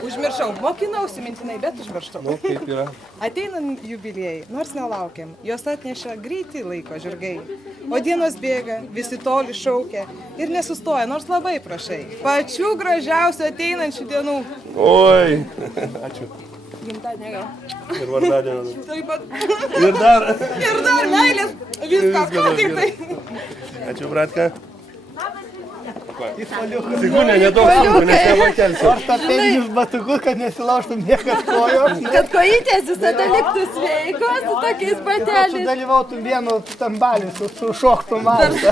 Užmiršau, mokinausi mintinai, bet užmiršau. Nu, kaip yra? Ateinant jubiliejai, nors nelaukiam, jos atneša greitį laiko žirgai. O dienos bėga, visi toli šaukia ir nesustoja, nors labai prašai. Pačių gražiausių ateinančių dienų. Oi, ačiū. Gimtadienio gal. Ir vardadienio. Taip pat. Ir dar meilės. Viską, ko tik tai. Ačiū, bratka. Sigūnė, nedaug sigūnė, nes nevakelsiu. Ortopedinius batukus, kad nesilaužtum niekas kojos. Kad kojytės visada liktų sveikos su tokiais bateliais. Sudalyvautum vienu tambaliu, sušoktum valsą.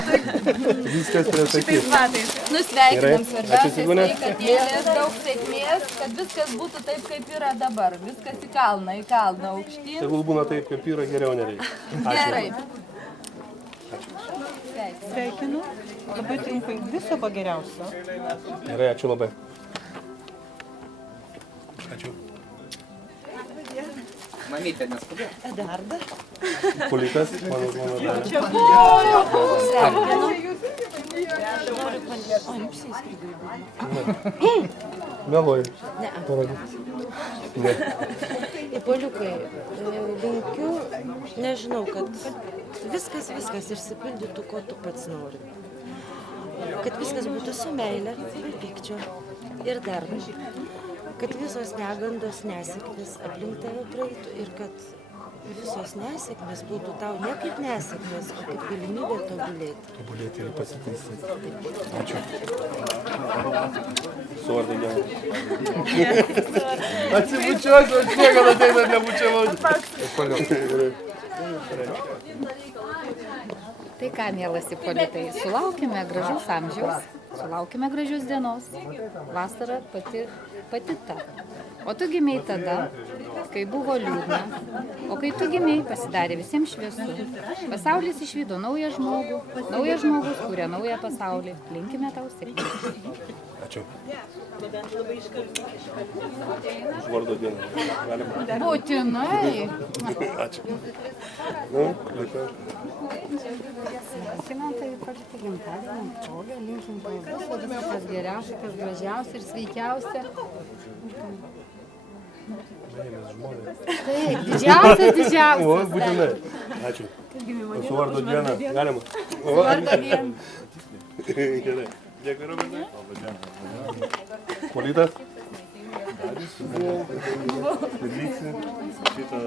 Viskas priešakys. Nusveikinam svarbiausiai sveikatėlės, daug sėkmės, kad viskas būtų taip, kaip yra dabar. Viskas į kalną, aukštyn. Tegul būna taip, kaip yra, geriau nereikia. Gerai. Sveikinu. Labai trumpai. Viso ko geriausio. Gerai, ačiū labai. Ačiū. Mamytė neskubė. Eduarda. Politas, mano žmona Dalė. Čia buvo. Meluoju. Parodyk. Ne. Ipoliukai, linkiu, nežinau, kad viskas išsipildytų, ko tu pats nori. Kad viskas būtų su meile, be pykčio ir darbo. Kad visos negandos, nesėkmės aplink tave praeitų ir kad visos nesėkmės būtų tau ne kaip nesėkmės, o kaip galimybė tobulėti. Tobulėti ir pasitaisyti. Ačiū. Su vardu diena. Atsibučiuosiu, aš niekada ateina nebučiavau. Tai ką, mielas Ipolitai, sulaukime gražaus amžiaus, sulaukime gražios dienos. Vasara pati ta. O tu gimei tada, kai buvo liūdna. O kai tu gimei, pasidarė visiems šviesu. Pasaulis išvydo naują žmogų. Naujas žmogus kuria naują pasaulį. Linkime tau sėkmės. Ačiū. Už vardo dieną. Galima? Būtinai. Ačiū. Nu, laikau. Sveikinam tai Ipolitai gimtadienio progą. Linkim tau viso kas geriausia, kas gražiausia ir sveikiausia. Meilės žmonės. Taip, didžiausias. O, būtinai. Ačiū. Su vardo diena. Galima? Su vardo diena. Gerai. Dėkui, Robertai. Politas. Lidyksi. Šitą.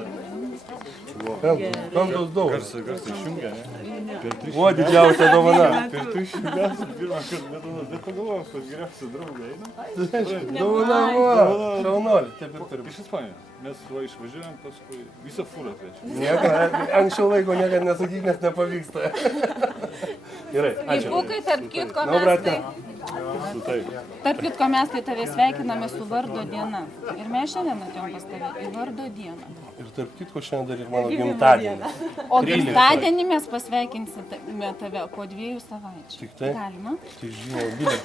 Kam tos daug? Garsą išjungia, ne? O, didžiausia dovana. Per 300 metų pirmą kartą metu, bet pagalvojom, kad geriausia draugą eina. Dovana, šaunolį, taip ir turim. Iš Ispanijos. Mes išvažiuojam, paskui visą fūrą atvežėm. Anksčiau laiko niekada nesakyk, nes nepavyksta. Gerai, ačiū. Įpukai, tarp kitko, mes tai tave sveikiname su vardo diena. Ir mes šiandien atėjom pas tave į vardo dieną. Ir tarp kitko šiandien dar ir mano gimtadienis. O gimtadienį mes pasveikinsime tave po 2 savaičių. Tik tai? Galima? Tai žinau, bilė.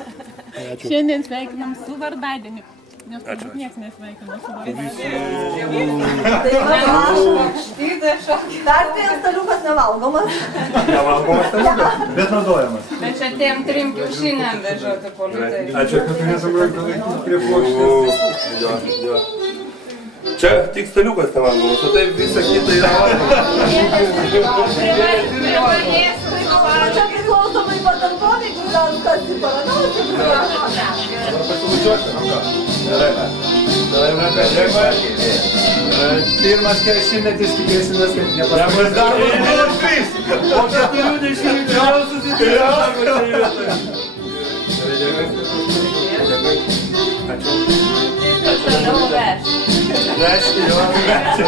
Ačiū. Šiandien sveikinam su vardadieniu. Nes turbūt niekas nesveikina su vardadieniu. Dar tai staliukas nevalgomas. Nevalgomas staliukas? Bet naudojamas. Bet čia tiem 3 kiaušiniam vežioti Politai. Ačiū, kad turėtum laikyti prie plokštės. Jo. Čia tik staliukas nevalgomas, o taip visa kita yra valgomas. Čia priklausomai patalponai, kur gal kas į paranauti. Pasibučiuoti? Gerai. Dėkui. Pirmas šimtmetis tikėsimės, kad nepasakys. O 40 geriausius įdėliausius čia vietoje. Dėkui. Ačiū. Toliau vežti. Vežti, jo, vežti.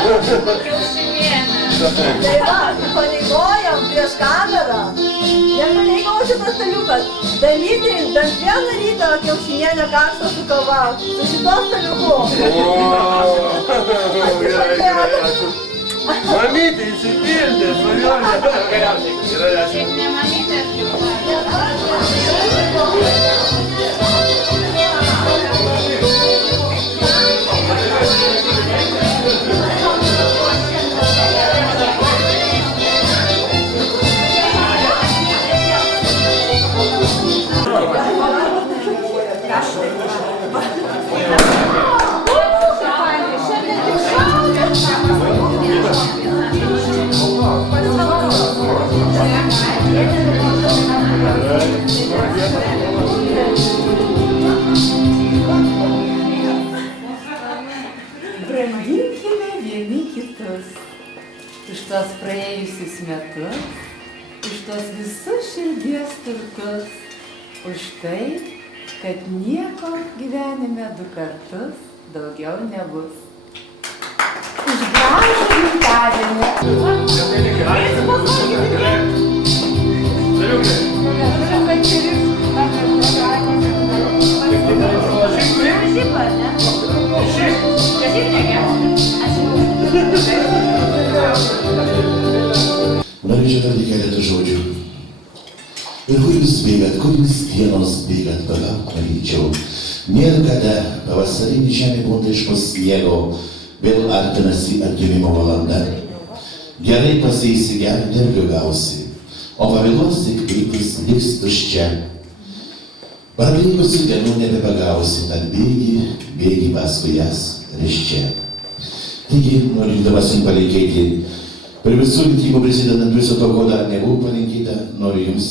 Tai va, pareigojam prieš kamerą. Nepareigau šitas staliukas. Daryti bent vieną rytą kiaušinienę karštą su kava. Su šito staliuku. Gerai, ačiū. Mamytė įsipildė, svajonė. Gerai, ačiū. Šiaip ne mamytės vieni kitus, už tuos praėjusius metus, už tuos visus širdies turtus, už tai, kad nieko gyvenime du kartus daugiau nebus. Už gražų gimtadienį. Norėčiau tarti keletą žodžių. Ir kur jūs bėgat, kur jūs dienos bėgat, pagauk norėčiau. Nėra kada pavasarinį žemė bunta iš po sniego, vėl artinasi atgimimo valanda. Gerai pasėsi, gerą derlių gausi, o pavėluosi, kryptis liks tuščia. Prabėgusių dienų nebepagausi, tad bėgi paskui jas reščia. Taigi, norėdamas jums palinkėti, per visų rinkimų prisidedant viso to, ko dar nebuvo palinkyta, noriu jums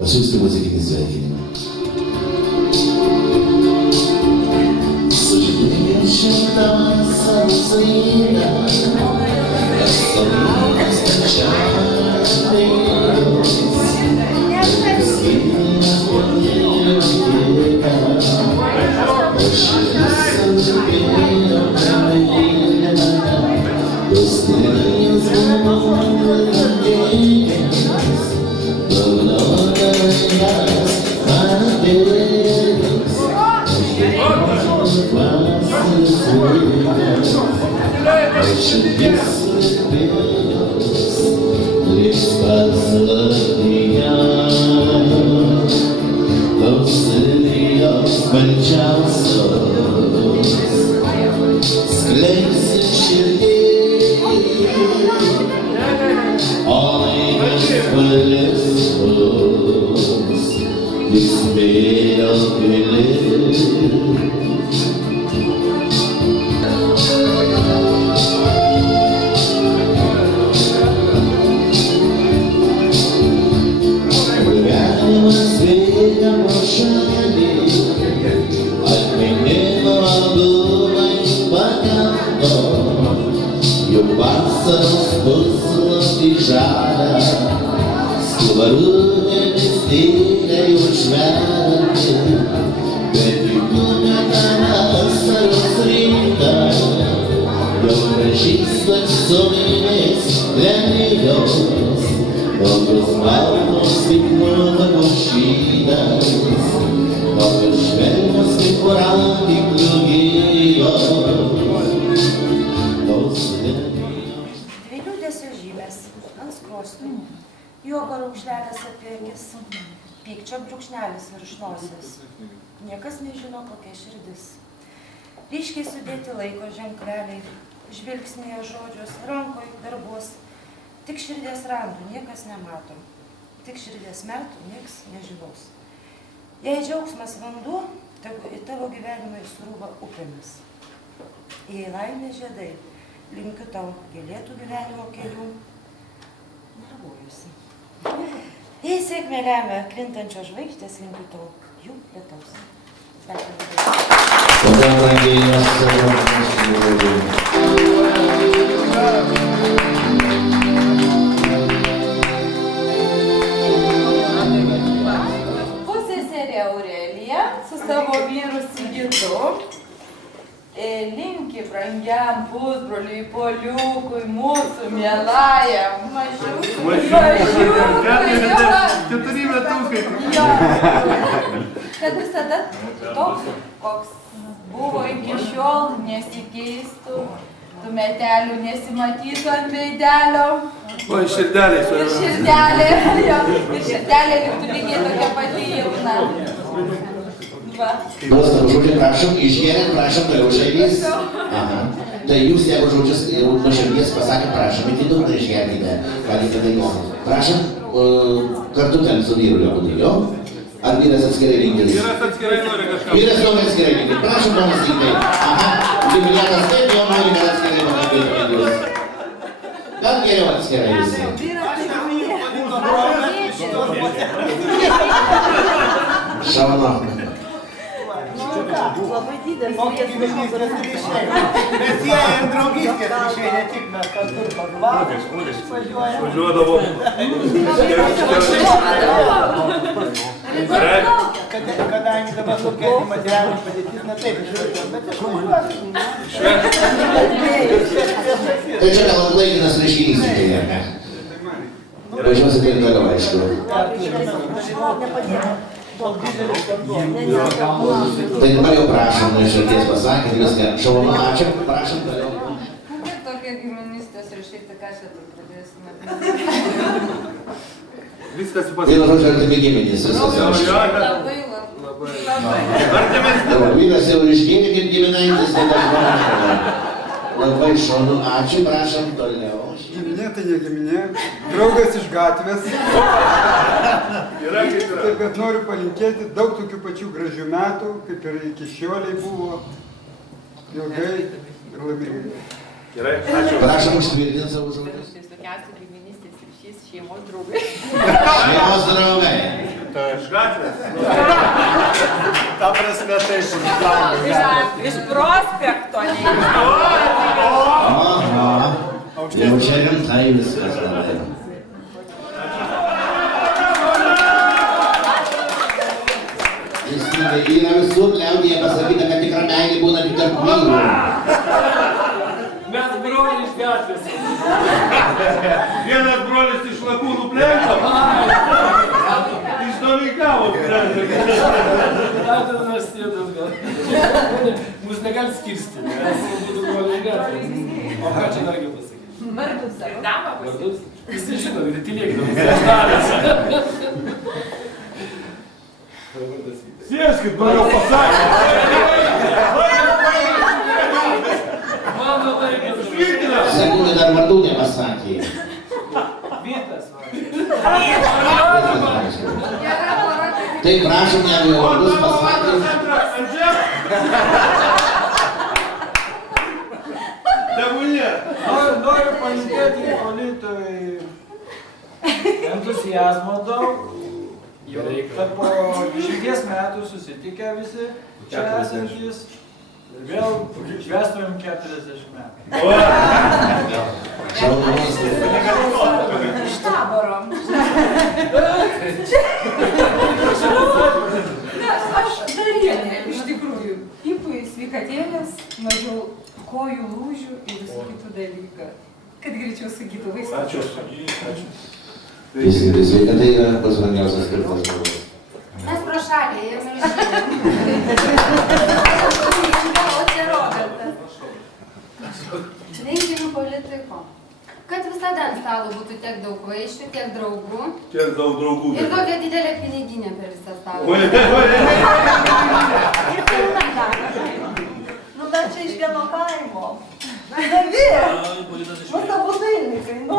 pasiūsti muzikinį sveikinimą. Sužydėjo šimtą vasaros rytą, kas savynas tačiatais, kas gyvenimas podėjo kitą, o širdis sužydėjo kamėlę, dos dienas buvo laimingas, dovanotas man atėjęs, vasaros rytas, o širdis sužydėjos, liks paslaptyje, tos lelijos balčiausios, skleisis širdis, o laikas palistos, liks vėjo pilis. Gyvenimas veikia pro šalį, atminimo albumai pakelto, juk vasaros puslapį žalia, stuvarūnėmis tyliai užverti, bet juk numetama vasaros rytą, jau gražiais laksominės lelijos, tokios baltos kaip nuotago šydas, tokios švelnios kaip voratinklių gijos. Dvi liūdesio žymės ant skruostų, juoba raukšlelis apie akis, pykčio brūkšnelis virš nosies. Niekas nežino, kokia širdis. Ryškiai sudėti laiko ženkleliai, žvilgsnėje žodžius, rankoj darbos. Tik širdies randų niekas nemato, tik širdies metų nieks nežinos. Jei džiaugsmas vanduo, tegu į tavo gyvenimą įsrūva upėmis. Jei laimės žiedai, linkiu tau gėlėtų gyvenimo kelių, nervuojuosi. Jei sėkmė lemia krintančios žvaigždės, linkiu tau jų lietaus. Tada brangiai mes savo Pusseserė Aurelija su savo vyru Sigitu linki brangiam pusbroliui Poliukui, mūsų mielajam mažiukui. Keturi metukai. Jo. Kad visada toks, koks buvo iki šiol, nesikeistų, tų metelių nesimatytų ant veidelio. O, širdelė su Ir širdelė, jo, ir širdelė liktų lygiai tokia pati jauna. Va. Nuostabų žodžių prašom, išgeriant, prašom, toliau žaidys. Aha. Tai jūs, jeigu žodžius nuo širdies pasakėt, prašom, iki dugną išgerkite, galite dainuoti. Prašom, kartu ten su vyru liaudai, jo? Ar vyras atskirai rinktis? Vyras atskirai nori kažką. Vyras nori atskirai rinktis, prašom, ponas Vytai. Aha, Jubiliatas taip jau nori, kad atskirai pakalbėti jūs. Gal geriau atskirai visi? Šauna. Mes jie ir draugystės ne tik mes kažkur pažvavom, važiuojam. Važiuodavo. Kadangi dabar tokia materialinė padėtis ne taip išvažiuojam, bet išvažiuojam. Tai čia gal laikinas reiškinys, tai ne? Važiuosi tai toliau, aišku. Tai dabar jau prašom, iš arties pasakėt, viską. Šaunu, ačiū, prašom toliau. Kaip tokia giminystės rašyti, ką čia tai pradėsime? Viskas Vienu žodžiu, artimi giminės, viskas aišku. Labai. Vyras jau išgimė kaip giminaitis, tai dažnai. Labai šaunu, ačiū, prašom toliau. Giminė tai ne giminė, draugas iš gatvės. Taip, kad noriu palinkėti daug tokių pačių gražių metų, kaip ir iki šioliai buvo, ilgai ir laimingai. Gerai, ačiū. Prašom užtvirtinti savo žodžius. Visokiausių giminystės ryšys, šeimos draugai. Šeimos draugai. Iš gatvės. Ta prasme tai Iš prospekto. Aha, jau čia rimtai viskas labai. Teisingai, yra visur liaudyje pasakyta, kad tikra meilė būna tik tarp vyrų. Mes broliai iš gatvės. Vienas brolis iš Lakūnų plento. Išdoveikavo. Adamas sėdas gal. Mus negali skirstyti. Mes būtų broliai iš gatvės. O ką čia dargi pasakyti? Vardus savo. Vardus? Visi žino, tai tylėkdamas. Aš daręs. Sėskit, broliau pasakė. Mano tai, kad Sekundė dar vardų nepasakė. Vytas. Tai prašom, jeigu jau vardus pasakė. Tebūnie. Noriu palinkėti Ipolitui entuziazmo daug. Kad po 10 metų susitikę visi čia esantys, vėl švęstumėm 40 metų. Iš taboro. Aš darienė, iš tikrųjų. Hipui sveikatėlės, mažiau kojų lūžių ir visų kitų dalykų. Kad greičiau sakytų vaistų. Ačiū. Teisingai, sveikata yra pats brangiausias turtas žmogaus. Mes pro šalį ėjome ir išėjome. O čia Robertas. Linkime politiko. Kad visada ant stalo būtų tiek daug vaišių, tiek draugų. Tiek daug draugų. Ir tokia didelė piniginė per visą stalą. Nu, bet čia iš vieno kaimo. Davi! Mūsų abu dailininkai, nu.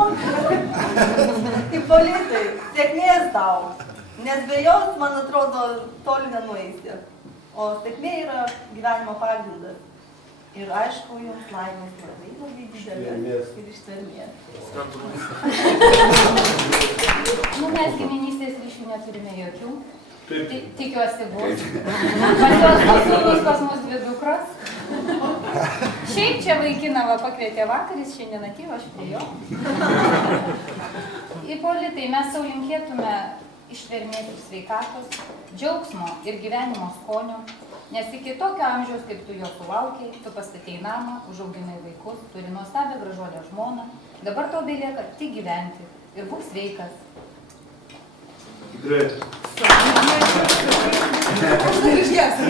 Ipolitai, sėkmės tau. Nes be jos, man atrodo, toli nenueisi. O sėkmė yra gyvenimo pagrindas. Ir aišku, jums laimės labai didelės. Ir ištvermės. Nu, mes giminystės ryšių neturime jokių. Taip. Tikiuosi bus. Pas jos sūnus, pas mus 2 dukros. Šiaip čia vaikiną va pakvietė vakaris, šiandien atėjo, aš prie jo. Ipolitai, mes sau linkėtume ištvermės ir sveikatos, džiaugsmo ir gyvenimo skonio, nes iki tokio amžiaus, kaip tu jo sulaukiai, tu pastatei namą, užauginai vaikus, turi nuostabią gražuolę žmoną, dabar tau belieka tik gyventi ir būk sveikas. Gerai.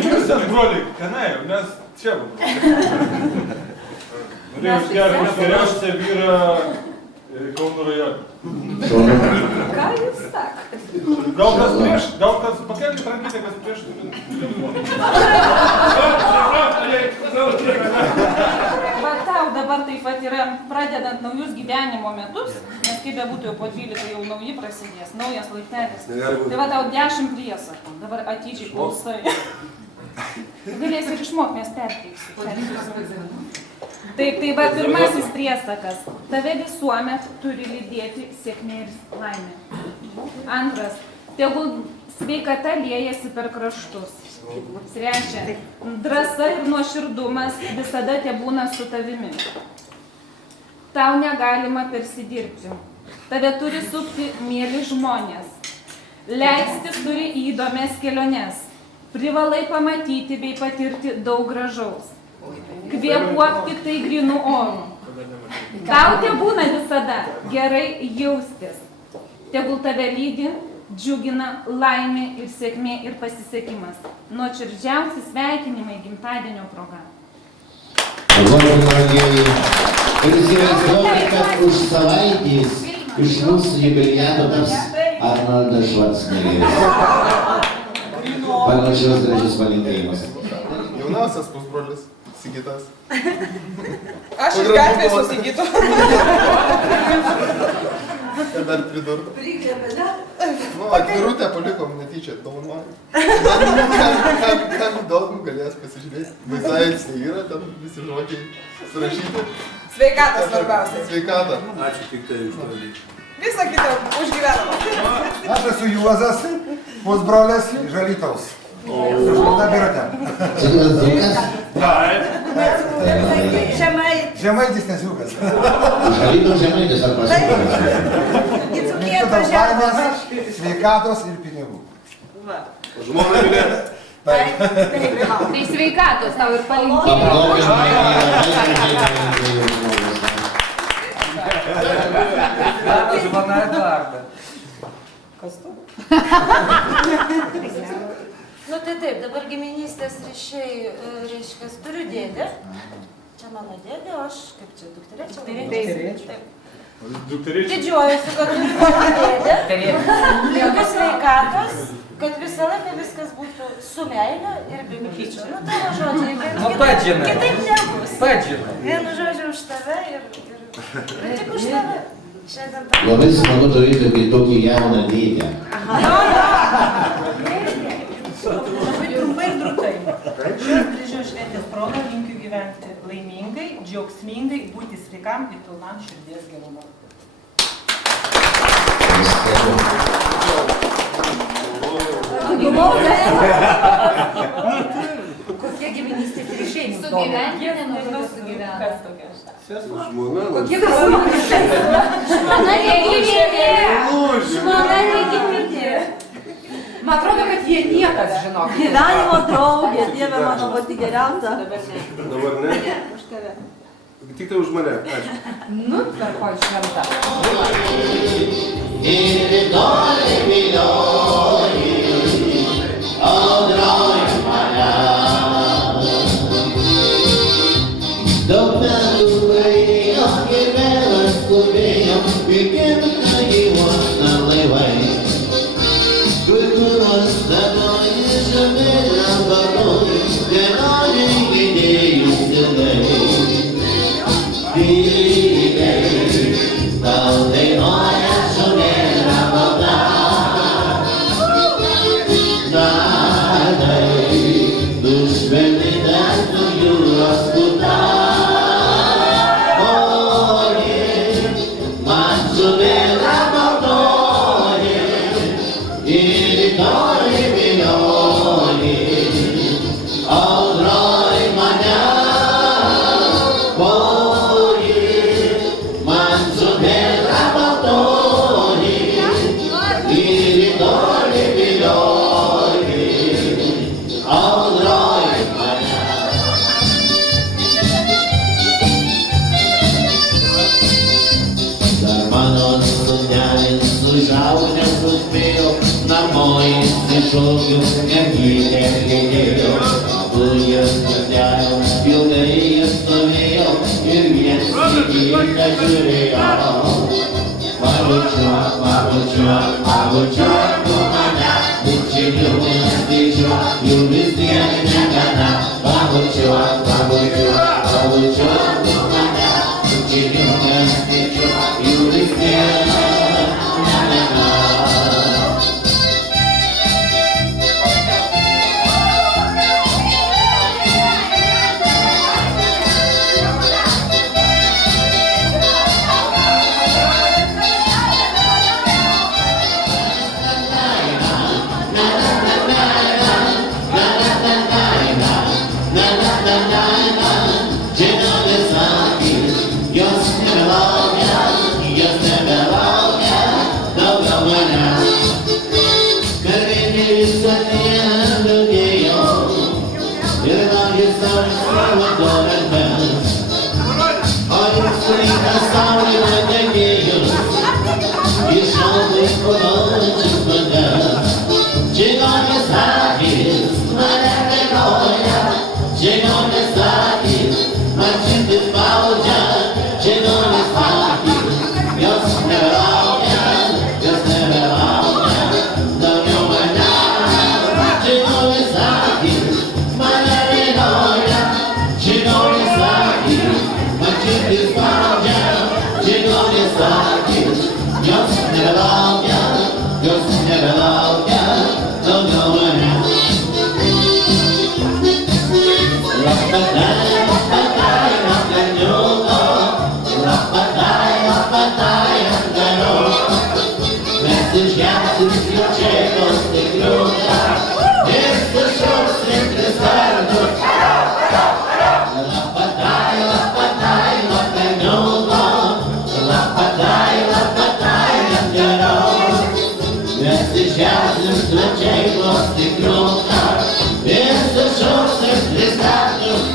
Jūs ant broliai, tenai, mes čia buvom. Norėjau išgerti geriausią vyrą Kauno rajone. Ką jūs sakote? Gal kas prieš, gal kas pakelkit rankytę, kas prieš. Va tau dabar taip pat yra pradedant naujus gyvenimo metus, nes kaip bebūtų jau po 12 jau nauji prasidės, naujas laiptelis. Tai va tau 10 priesakų, dabar atidžiai klausai. Galėsi ir išmok, mes perteiksiu. Taip, tai va pirmasis priesakas. Tave visuomet turi lydėti sėkmė ir laimė. Antras, tegul sveikata liejasi per kraštus. Trečia, drąsa ir nuoširdumas visada te būna su tavimi. Tau negalima persidirbti. Tave turi supti mėly žmonės. Leistis turi į įdomias keliones. Privalai pamatyti bei patirti daug gražaus. Kvėpuok tik tai grinu oru. Tau te būna visada gerai jaustis. Tegul tave lydi, džiugina laimė ir sėkmė ir pasisekimas. Nuoširdžiausi sveikinimai gimtadienio proga. Labai brangieji, ir įsivaizduokite, kad už savaitės iš mūsų jubiliato taps Arnoldas Švarcnegeris. Pagal šios gražius palinkėjimus. Jauniausias pusbrolis, Sigitas. Aš iš gatvės su Sigitu. Ir dar pridurtų. Nu, atvirutę palikom netyčia, dovanojom. Kam įdomu galės pasižiūrėti. Vaizdavimas yra, ten visi žodžiai surašyti. Sveikata svarbiausia. Sveikata. Ačiū tik tai už to. Visą kitą užgyvenamą. Aš esu Juozas, pusbrolis iš Alytaus. Su žmona Birute. Sigitas Dzūkas? Žemaitis Nesiukas. Iš Alytaus Žemaitis ar pasikuras? Į Dzūkiją atvažiavome. Sveikatos ir pinigų. Žmona mylėt. Tai sveikatos tau ir palinkėjau. Žmona Eduarda. Kas tu? Nu tai taip, dabar giminystės ryšiai, reiškia, turiu dėdę. Čia mano dėdė, o aš kaip čia, dukterė čia? Taip. Didžiuojuosi, kad turiu mano dėdę. Linkiu sveikatos, kad visą laiką viskas būtų su meile ir be kyčio. Nu tavo žodžiai, kitaip nebus. Vienu žodžiu už tave ir tik už tave. Labai smagu turėti kaip tokį jauną dėdę. Labai trumpai ir drūtai. Šios gražios šventės proga linkiu gyventi laimingai, džiaugsmingai, būti sveikam ir pilnam širdies gerumo. Kokie giminystės ryšiai mūsų Sugyventi nenoriu sugyventi. Kas tokia aš? Žmona. Kokie ryšiai? Žmona negiminė. Žmona negiminė. Man atrodo, kad jie niekas, žinok. Gyvenimo draugė, Dieve mano, pati geriausia. Dabar ne? Už tave. Tik tai už mane. Ačiū. Nu, tvarko šventa. Ir toli vilioji, audroji mane. Daug metų praėjo, ir vėl skubėjo, ir gimta gyvona laivai. Kultūros daboji žemėlę vartoji, vienodai gydėjus ilgai. Tyliai, tau dainuoja žemėlę malda. Dardai, tu švelnina su jūros puta. Oji, man žemėlę maldoji. Ir toli vilioji, audroj mane. Oji, man žemėlę maldoji. Ir toli vilioji, audroj mane. Dar mano sūnelis užaugęs suspėjo, namo įsišokiu, mergytė lydėjo. Abu jie sėdėjo, ilgai jie stovėjo ir viens į kitą žiūrėjo. Pabučiuok, pabučiuok, pabučiuok tu mane, bučinių neskaičiuok, jų vis tiek negana. Pabučiuok, pabučiuok, pabučiuok tu mane, bučinių neskaičiuok, jų vis tiek negana. Dzień dobry, nebelaukia, jos nebelaukia, daugiau manęs. Karvedė visą dieną liūdėjo ir nori savo dorėmes. O jums laikas saulė netekėjus, iššaltai kodočius manęs. Čigonės akis mane negoja, čigonės akis man širdis spaudžia, čigonės akis, jos nebelaukia, daugiau manęs. Čigonės akis mane negoja, čigonės akis man širdis spaudžia, čigonės akis, jos nebelaukia, daugiau manęs. Raspatai ant kalniuko, raspatai ant kalniuko, mes išgersim skliaučiai stikliuką ir sušauksim 3 kartus. Raspatai ant kalniuko, raspatai ant kalniuko, mes išgersim skliaučiai stikliuką ir sušauksim 3 kartus.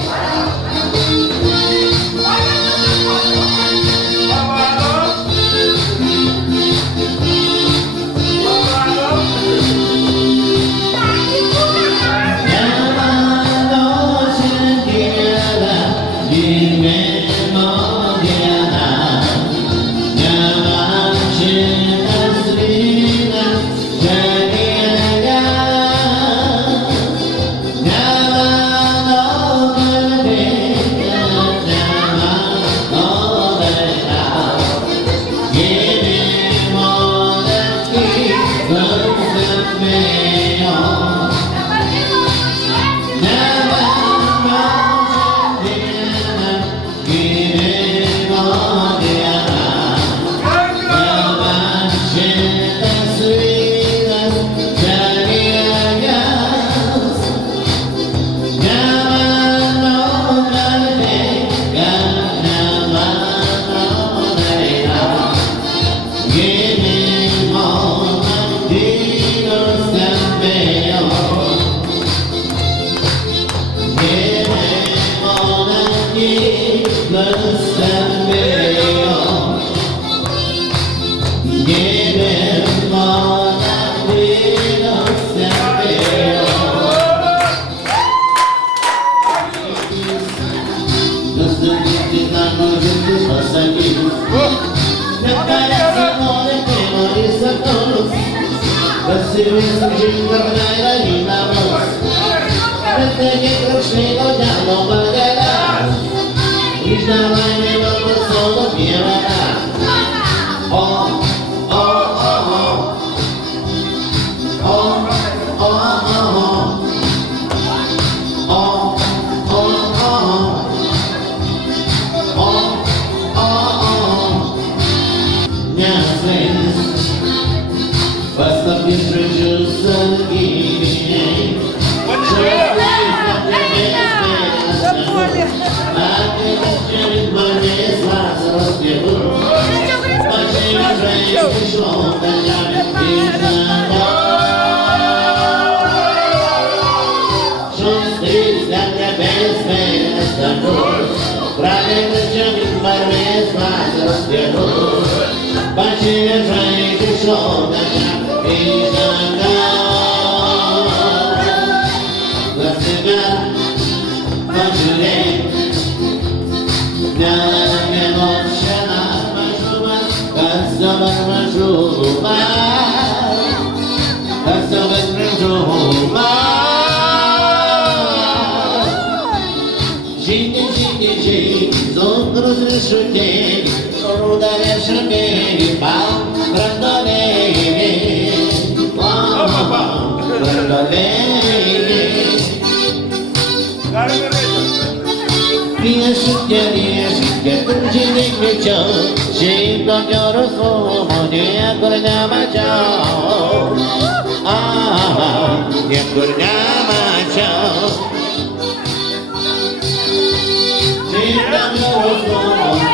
Niekur nemačiau.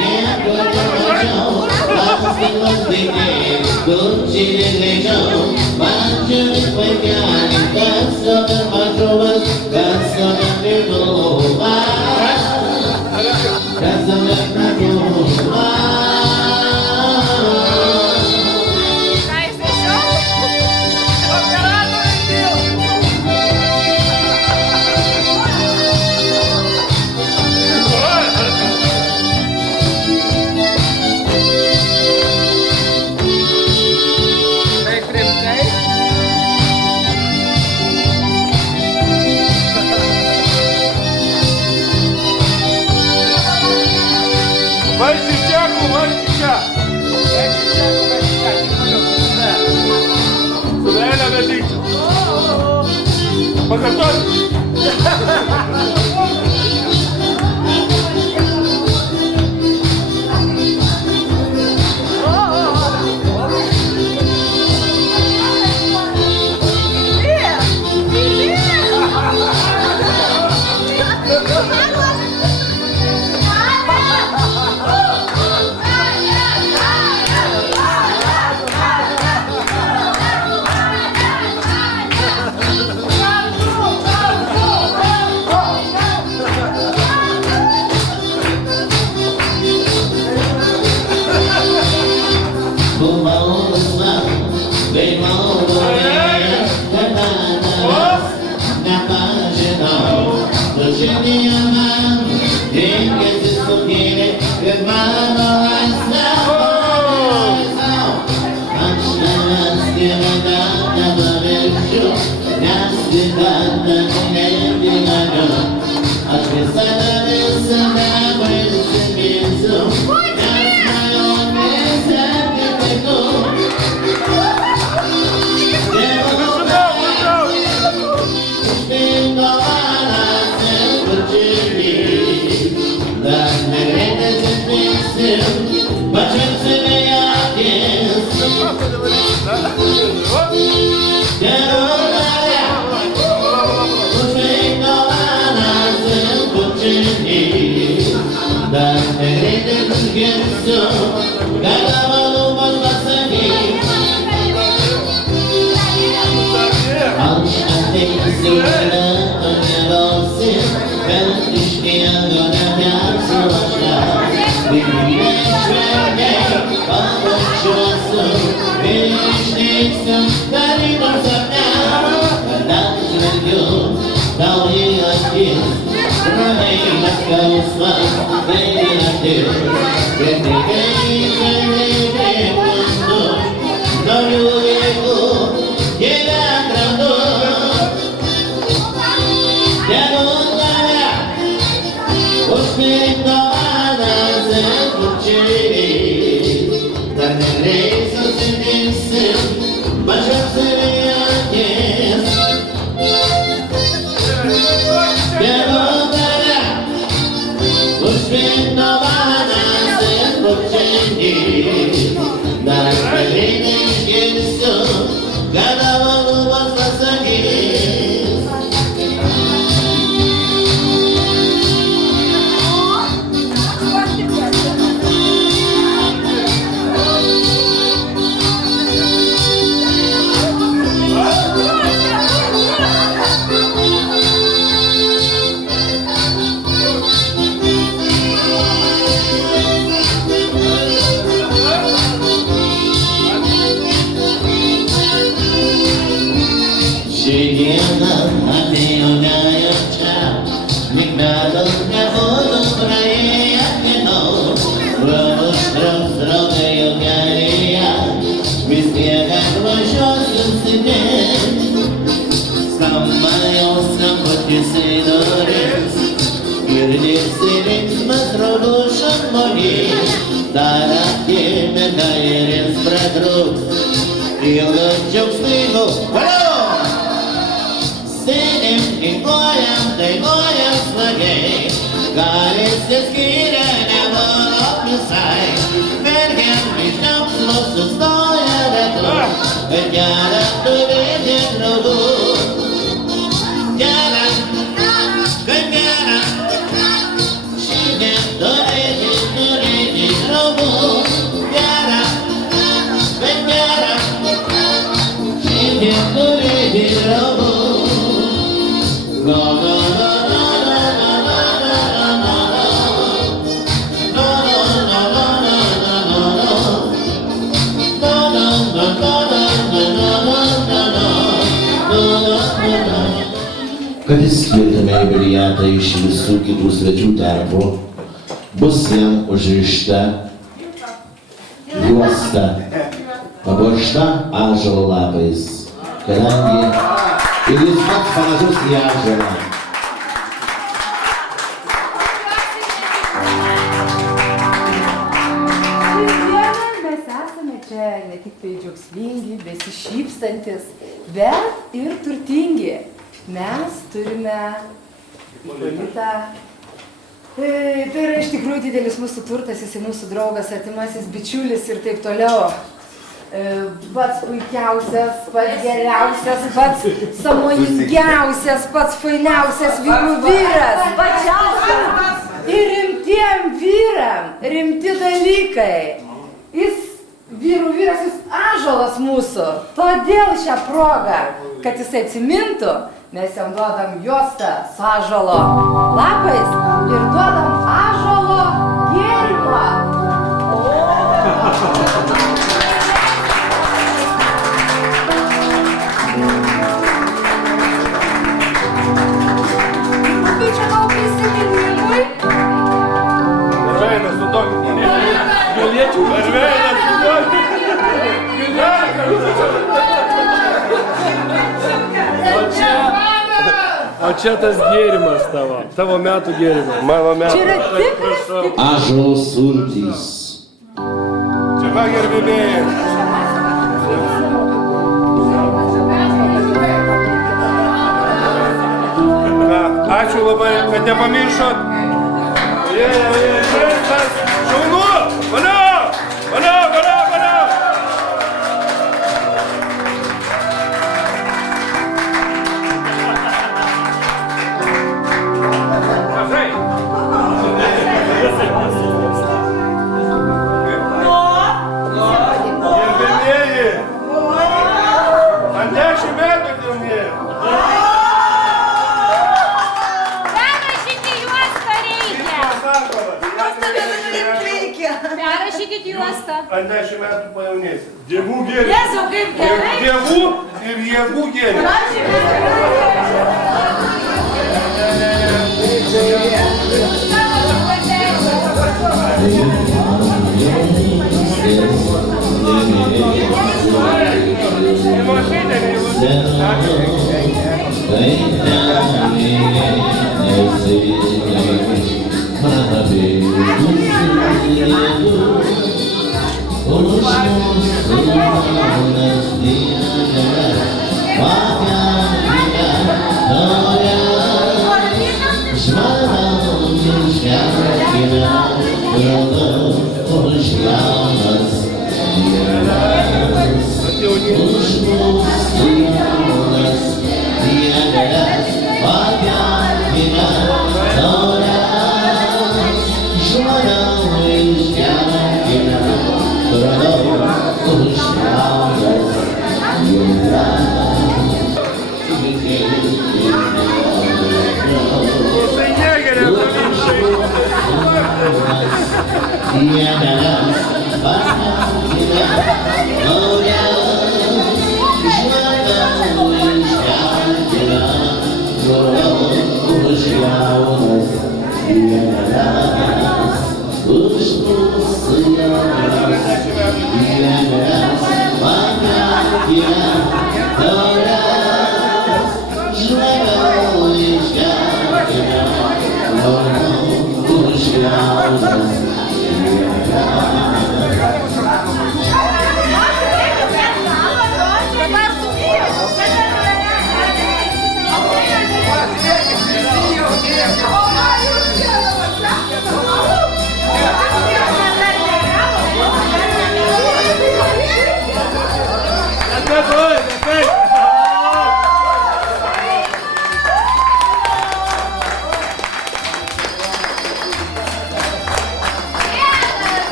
Niekur nemačiau. pirmas dainėlis, gulčinė greičiau, vandžiamis vaikelį, kas jo per mažumas, kas jo per mėgumas, kas jo per mėgumas. kad išskirtume jubiliatą iš visų kitų svečių tarpų, bus jam užrišta juosta, papuošta ąžuolo lapais, kadangi ir jis pats panašus į ąžuolą. Mes esame čia ne tik tai džiaugsmingi, besišypsantis, bet ir turtingi. Mes turime Ipolitą. Tai yra iš tikrųjų didelis mūsų turtas, jis mūsų draugas, artimasis bičiulis ir taip toliau. Pats puikiausias, pats geriausias, pats sąmoningiausias, pats fainiausias vyrų vyras. Pačiausias. Ir rimtiem vyram, rimti dalykai. Jis vyrų vyras, jis ąžuolas mūsų. Todėl šią progą, kad jis atsimintų, mes jam duodam juostą su ąžuolo lapais ir duodam ąžuolo gėrimą. Kokių čia daug prisiminimui? Žveinas su tokiu žmonėmis. Galėčiau. Žveinas su tokiu. O čia tas gėrimas tavo metų gėrimas. Mano metų. Čia yra tikras. Ąžuolo sultys. Čia va gerbėmėjai. Ačiū labai, kad nepamiršot. Šaunu! Manau! Manau! Manau! Manau! Mažai! Gerbėmėjai! Ant 10 metų dėmėjai! Perrašykit juostą. Ant 10 metų pajaunėsi. Dievų gėrimas. Jėzau, kaip gerai. Dievų ir jėgų gėrimas.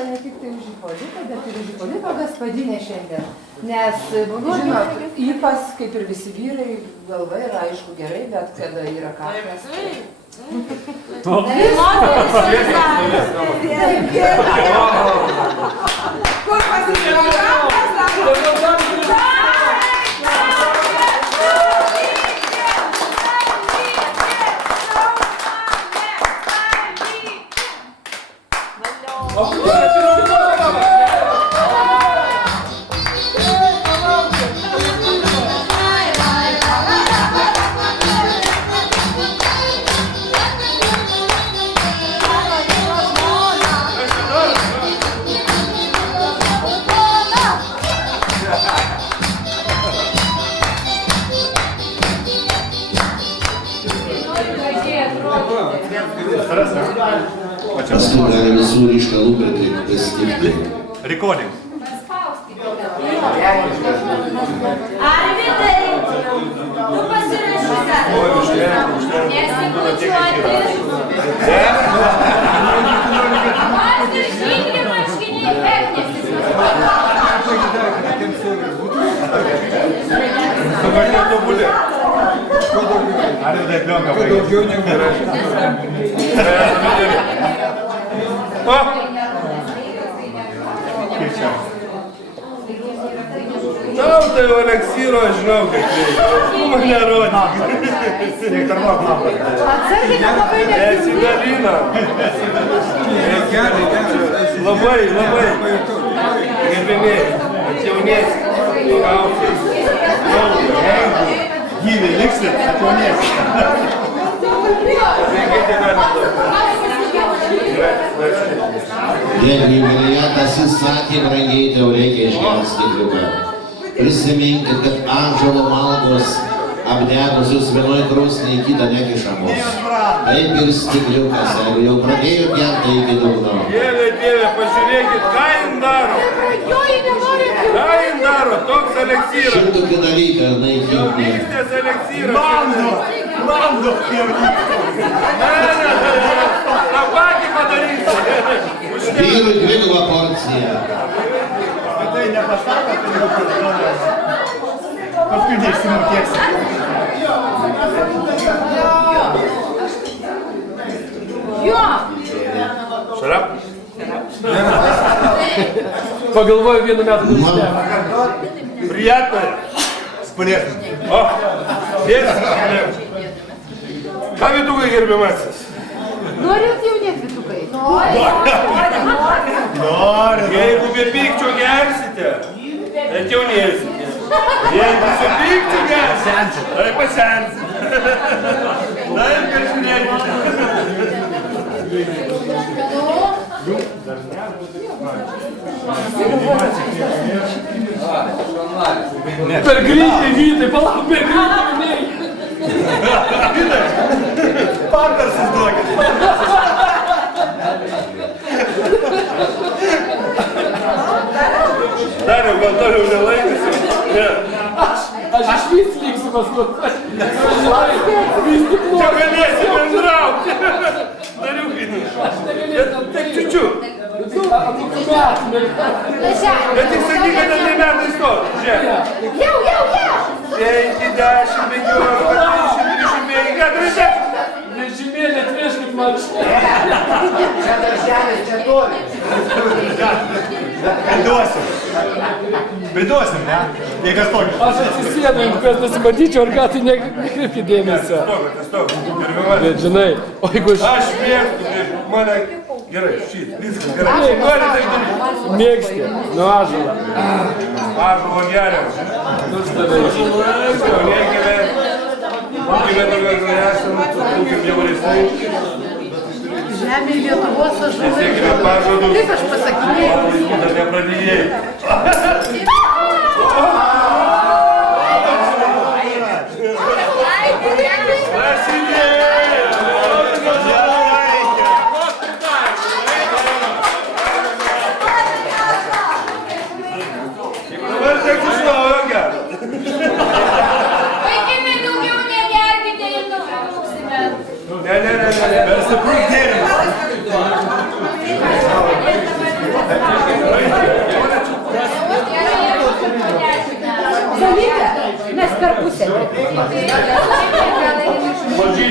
dėkota ne tik tai už Ipolitą, bet ir už Ipolito gaspadinę šiandien. Nes, žinot, ypas, kaip ir visi vyrai, galva yra aišku gerai, bet kada yra kaklas. Kur pasitraukia? Paskui gali visų ryškalų pristigti. Recording. Arvidai, tu pasirašyk. Nesibučiuoti. Pats ir žygri marškiniai peknėsis. Dabar netobulė. Arvidai, plionka Kuo daugiau negu Tau tai Aleksyro, žinau, kaip reikia. Tu mane rodyk. Netarnok man. Nesidalina. Labai, labai. Gerbėmiai, atjaunėsi, gausiai. Gyviai liksit, atjaunėsi. Jeigu jubiliatas įsakė, brangiai tau reikia išgerti stikliuką. Prisiminkit, kad ąžuolo malkos apdegusius vienoj krosnį į kitą nekišamos. Taip ir stikliukas, jeigu jau pradėjo gerti iki dugno. Dieve, pažiūrėkit, ką jin daro. Ką jin daro, toks Aleksyras. Šitokį dalyką naikinti. Jaunystės Aleksyras. Mando, tą patį padarysiu. Vyrui dvigubą porciją. Tai nepasako, tai nepasako. Paskui neišsimokėsi. Jo! Šarap. Pagalvoju vienu metu nustebę. Приятно. Spalėsnis. O, dėsis. Ką Vytukai gerbiamasis? Norit jaunėt, Vytukai? Noriu. Jeigu be pykčio gersite, tai jaunėsite. Jeigu su pykčiu gersite, tai pasensite. Tai kažinėkite. Per greitai, Vytai, palauk, per greitai, minėjai. Pampersus duokit. Dariau, gal toliau nelaikysiu? Ne. Aš išvis liksiu pas mus. Čia galėsi bendrauti. Dariukai. Taip čiučiu. Bet tik sakyk, kad tai metai stovi. Žiūrėk. Jau! 5, 10, 15, 20, 30. Vežimėlį atvežkit man. Čia darželis, čia toli. Priduosim, ne? Jei kas tokį. Aš atsisėdu, kad nesimatyčiau, ar ką tai nekreipkit dėmesio. Stok, gerbiamasis. Bet žinai, o jeigu Aš mėgstu, mane... Gerai, šit, viskas gerai. Nori tai daryti. mėgsti, nu ąžuolą. Ąžuolo geriam. Stovėkime. Būkime tokios esam, būkim jaunesni. Žemė Lietuvos ąžuolai. Nesiekime pažadų. Kaip aš pasakinėjau? Dar nepradėjai. Dabar teks iš naujo gerti. Vaikinai, daugiau negerkite ir nutrūksime. Ne. Per stiprus gėrimas.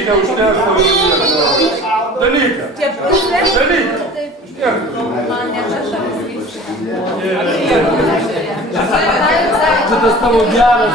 Dalykę užteks, o jau nieks. Dalykę. Dalykę. Šitas tavo geras.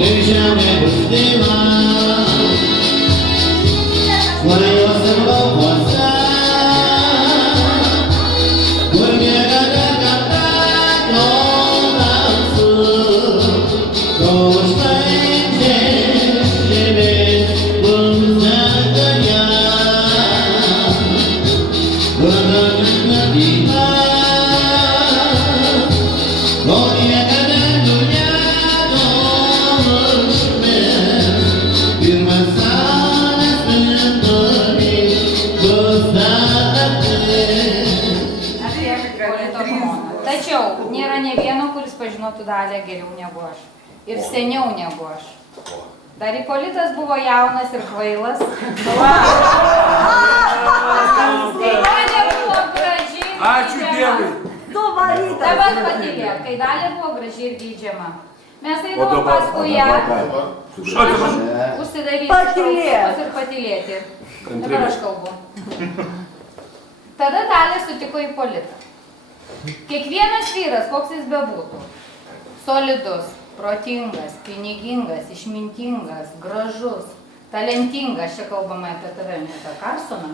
ir žemė bus tyla. Svajose laukuose, kur niekada gamta to tamsu, kol užtaikė žemės bus neganya. Kur gamta tyla, kol niekada nenušmė, pirmas saulės spinduliai bus datapti. Apie Ipolito žmoną. Tačiau nėra ne vieno, kuris pažinotų Dalią geriau negu aš. Ir seniau negu aš. Dar Ipolitas buvo jaunas ir kvailas. Dalia buvo graži ir Ačiū Dievui. Dabar patylėk, kai Dalia buvo graži ir geidžiama. Mes eidavom paskui ją užsidaryti šaukštus ir patylėti. Dabar aš kalbu. Tada Dalia sutiko Ipolitą. Kiekvienas vyras, koks jis bebūtų, solidus, protingas, pinigingas, išmintingas, gražus, talentingas, čia kalbama apie tave, ne apie Karsoną,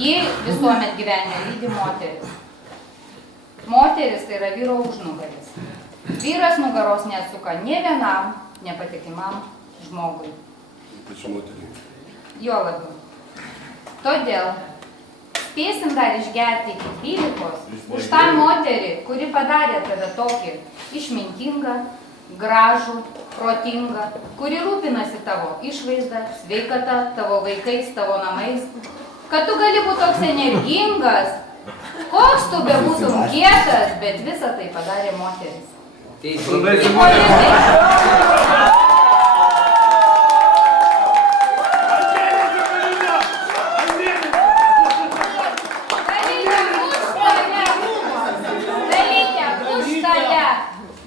jį visuomet gyvenime lydi moteris. Moteris tai yra vyro užnugaris. Vyras nugaros neatsuka nė vienam nepatikimam žmogui. Jo labiau. Todėl spėsim dar išgerti iki 12 už tą moterį, kuri padarė tave tokį išmintingą, gražų, protingą, kuri rūpinasi tavo išvaizdą, sveikata, tavo vaikais, tavo namais, kad tu gali būti toks energingas, koks tu bebūtum kietas, bet visą tai padarė moteris.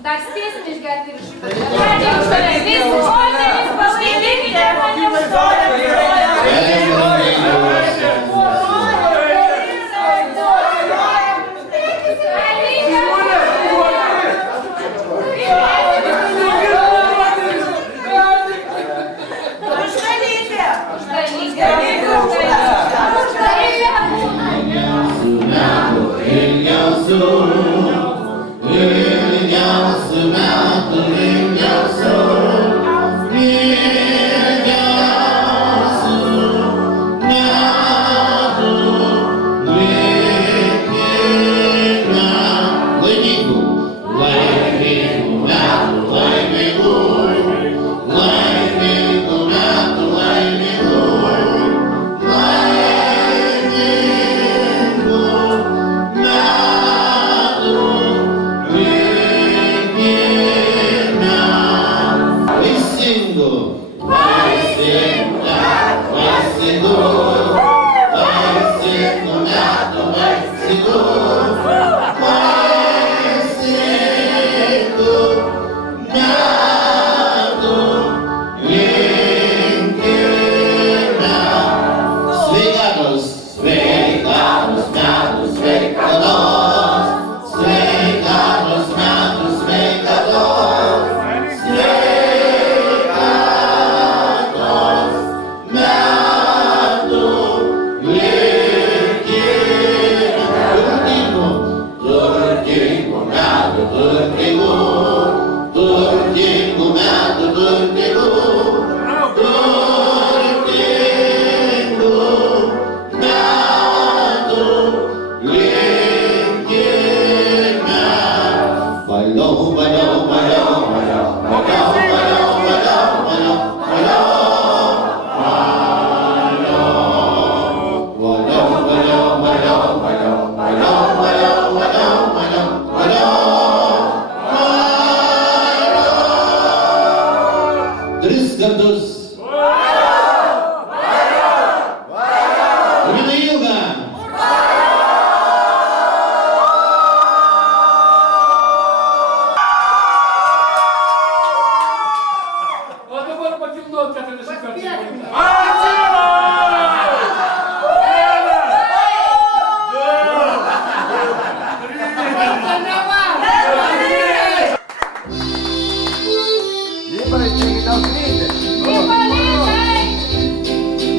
Dar spėsim išgerti ir šitą. Pradė už tave visi moteris, palaikykite mane už tave.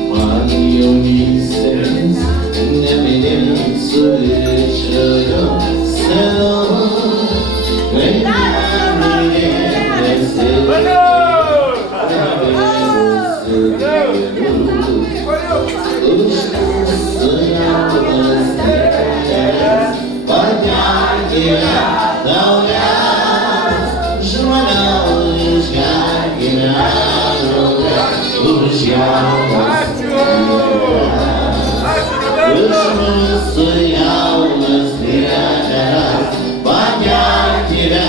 Man jaunystės neminėsiu išėjo seno, kai neminėsi neminėsiu gėlių. Už mūsų jaunas kelias patekime daugias, žmonių išgelbime drauge. Už jaunas už mūsų jaunas kelias patekime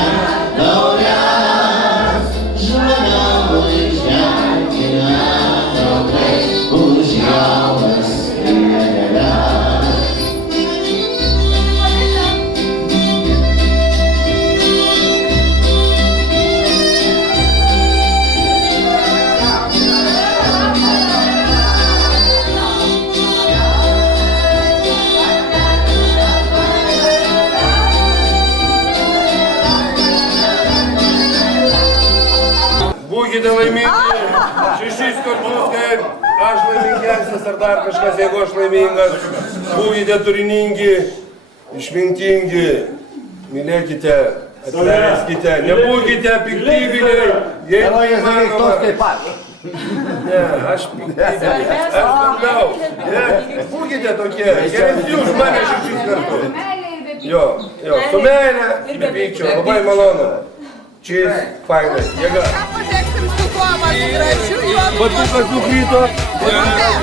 daugias, žmonių išgelbime drauge. Už jaunas kelias. Būkite laimingi, 6 kartus, kaip aš laimingesnis ar dar kažkas, jeigu aš laimingas. Būkite turiningi, išmintingi, mylėkite, atleiskite, nebūkite piktybiniai, jeigu įmanoma. Ne, aš piktybiniai, aš daugiau. Būkite tokie, geresni už mane 6 kartus. Jo, su meile, be pykčio, labai malonu. Čys, fainai, jėga. Batukas nukrito. Žiūrėk,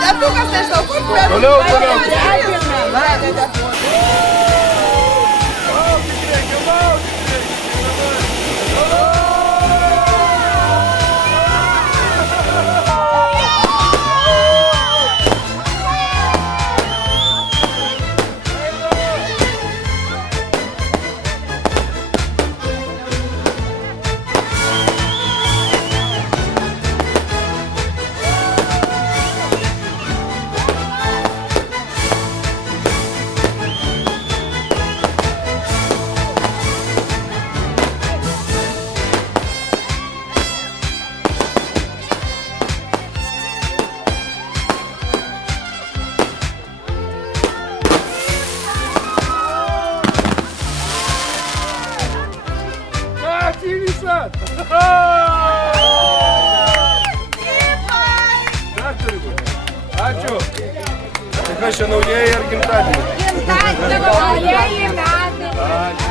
batukas nežinau, kur prie. Toliau. Ačiū. Tai kas čia naujieji ar gimtadieniai? Gimtadieniai, naujieji metai.